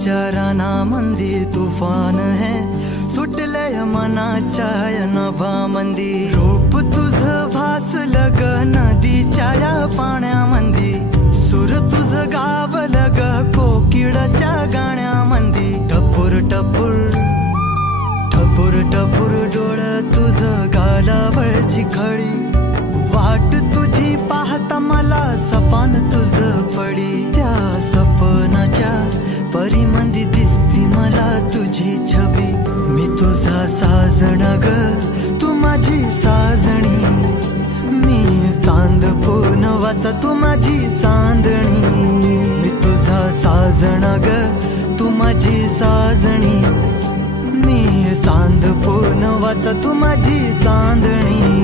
विचाराना मंदी तूफान है सुटलय मनाच्या नभा मंदी रूप तुझ भासलं ग नदीच्या या पाण्यामंदी सूर तुझ गावलं ग कोकिळाच्या गाण्यामंदी टपूर टपूर टपूर टपूर डोळ तुझ गालावरची खळी वाट तुझी पाहता मला सपान तुझ पडी त्या सपनाच्या परिमंदी दिसती मला तुझी छबी मी तुझा साजण ग तू माझी साजणी मी चांद पूनवाचा तू माझी चांदणी मी तुझा साजण ग तू माझी साजणी मी चांद पूनवाचा तू माझी चांदणी